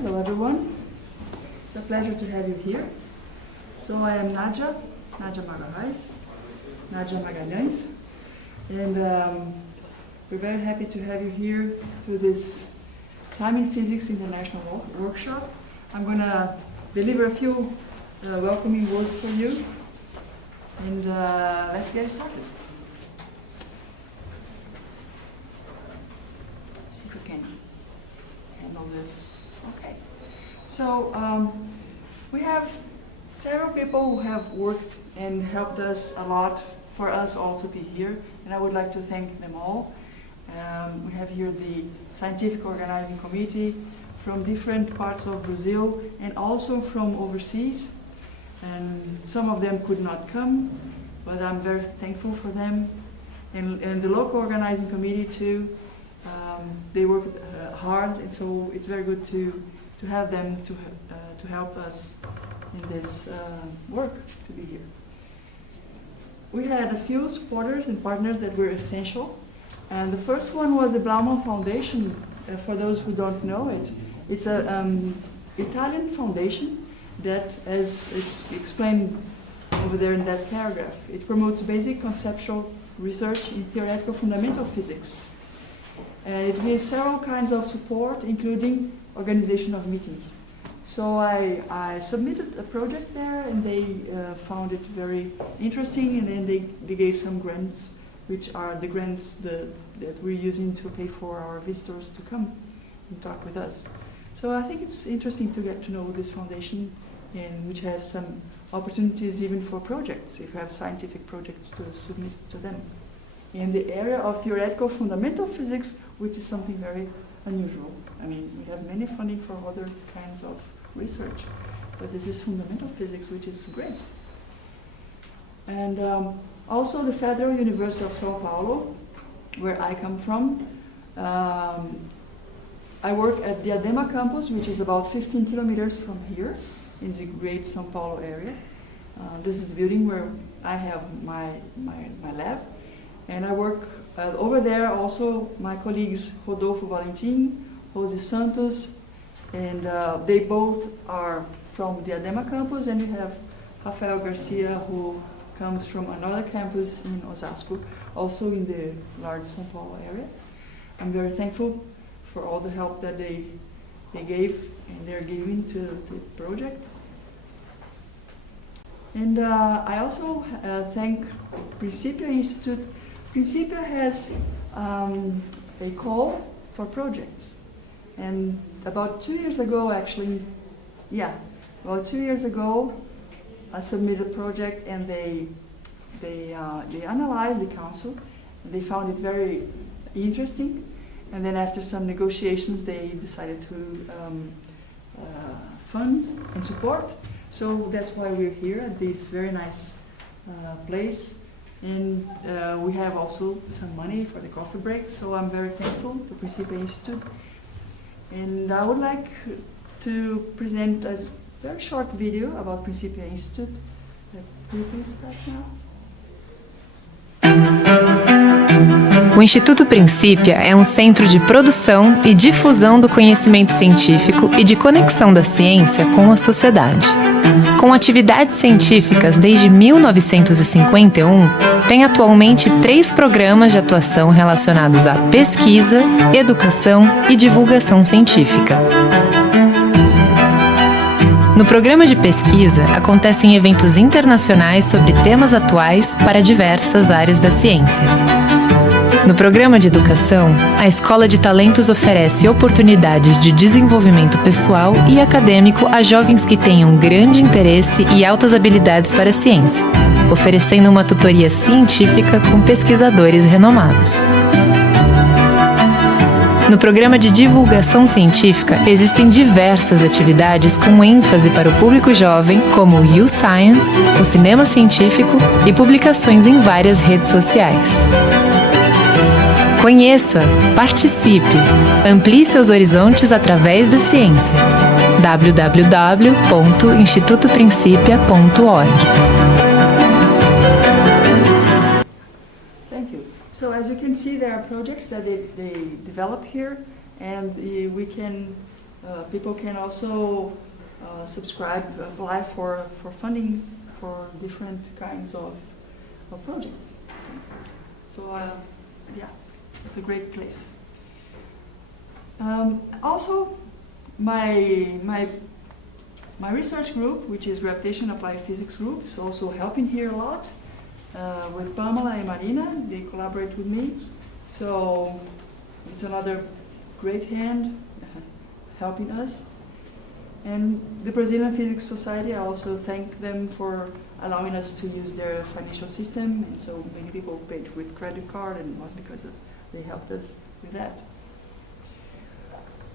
Hello everyone, it's a pleasure to have you here. So I am Nadia Magalhães, and we're very happy to have you here to this Time in Physics International workshop. I'm going to deliver a few welcoming words for you, and let's get started. Let's see if we can handle this. Okay. So we have several people who have worked and helped us a lot for us all to be here, and I would like to thank them all. We have here the Scientific Organizing Committee from different parts of Brazil and also from overseas. And some of them could not come, but I'm very thankful for them. And the local organizing committee too, they work hard, and so it's very good to have them to help us in this work to be here. We had a few supporters and partners that were essential. And the first one was the Blauman Foundation. For those who don't know it, it's an Italian foundation that, as it's explained over there in that paragraph, it promotes basic conceptual research in theoretical fundamental physics. It gives several kinds of support, including organization of meetings. So I submitted a project there, and they found it very interesting, and then they gave some grants, which are the grants that we're using to pay for our visitors to come and talk with us. So I think it's interesting to get to know this foundation, and which has some opportunities even for projects, if you have scientific projects to submit to them. In the area of theoretical fundamental physics, which is something very unusual. I mean, we have many funding for other kinds of research, but this is fundamental physics, which is great. And also the Federal University of São Paulo, where I come from. I work at the Diadema campus, which is about 15 kilometers from here in the great São Paulo area. This is the building where I have my lab. And I work over there also, my colleagues Rodolfo Valentim, Jose Santos, and they both are from the Diadema campus, and we have Rafael Garcia, who comes from another campus in Osasco, also in the large São Paulo area. I'm very thankful for all the help that they gave and they're giving to the project. And I also thank Principia Institute. Principia has a call for projects. And about 2 years ago, actually, about 2 years ago, I submitted a project, and they analyzed the council. They found it very interesting, and then after some negotiations, they decided to fund and support. So that's why we're here at this very nice place, and we have also some money for the coffee break. So I'm very thankful to Principia Institute, and I would like to present a very short video about Principia Institute. Could you please press now? O Instituto Principia é um centro de produção e difusão do conhecimento científico e de conexão da ciência com a sociedade. Com atividades científicas desde 1951, tem atualmente 3 programas de atuação relacionados à pesquisa, educação e divulgação científica. No programa de pesquisa, acontecem eventos internacionais sobre temas atuais para diversas áreas da ciência. No programa de educação, a Escola de Talentos oferece oportunidades de desenvolvimento pessoal e acadêmico a jovens que tenham grande interesse e altas habilidades para a ciência, oferecendo uma tutoria científica com pesquisadores renomados. No programa de divulgação científica, existem diversas atividades com ênfase para o público jovem, como o U-Science, o cinema científico e publicações em várias redes sociais. Conheça, participe, amplie seus horizontes através da ciência. www.institutoprincipia.org. Thank you. So as you can see, there are projects that they develop here, and we can People can also subscribe, apply for funding for different kinds of projects. So yeah, it's a great place. Also, my research group, which is Gravitation Applied Physics Group, is also helping here a lot with Pamela and Marina. They collaborate with me. So it's another great hand helping us. And the Brazilian Physics Society, I also thank them for allowing us to use their financial system. And so many people paid with credit card, and it was because they helped us with that.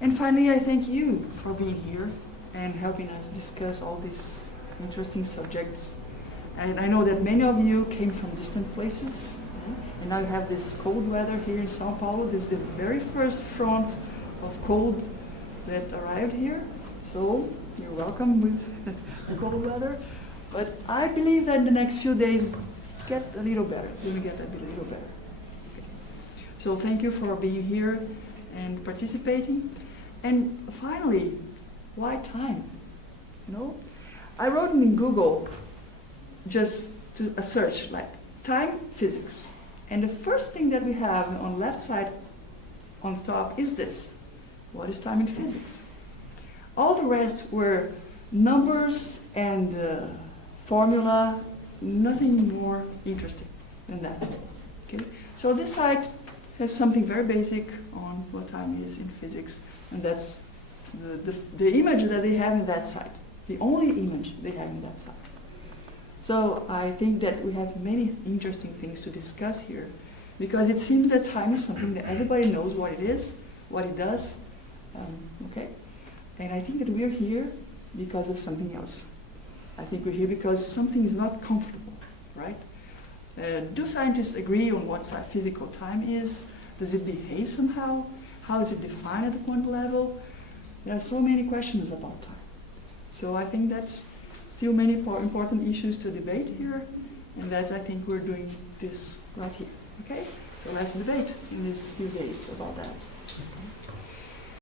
And finally, I thank you for being here and helping us discuss all these interesting subjects. And I know that many of you came from distant places, and now you have this cold weather here in Sao Paulo. This is the very first front of cold that arrived here. So you're welcome with the cold weather. But I believe that the next few days get a little better. It's going to get a little better. Okay. So thank you for being here and participating. And finally, why time? You know, I wrote in Google just to a search like time physics, and the first thing that we have on the left side on top is this: what is time in physics? All the rest were numbers and formula, nothing more interesting than that. Okay, so this site has something very basic on what time is in physics. And that's the image that they have in that site, the only image they have in that site. So I think that we have many interesting things to discuss here, because it seems that time is something that everybody knows what it is, what it does, okay? And I think that we're here because of something else. I think we're here because something is not comfortable, right? Do scientists agree on what physical time is? Does it behave somehow? How is it defined at the quantum level? There are so many questions about time. So I think that's still many important issues to debate here, and that's, I think, we're doing this right here. Okay? So let's debate in these few days about that.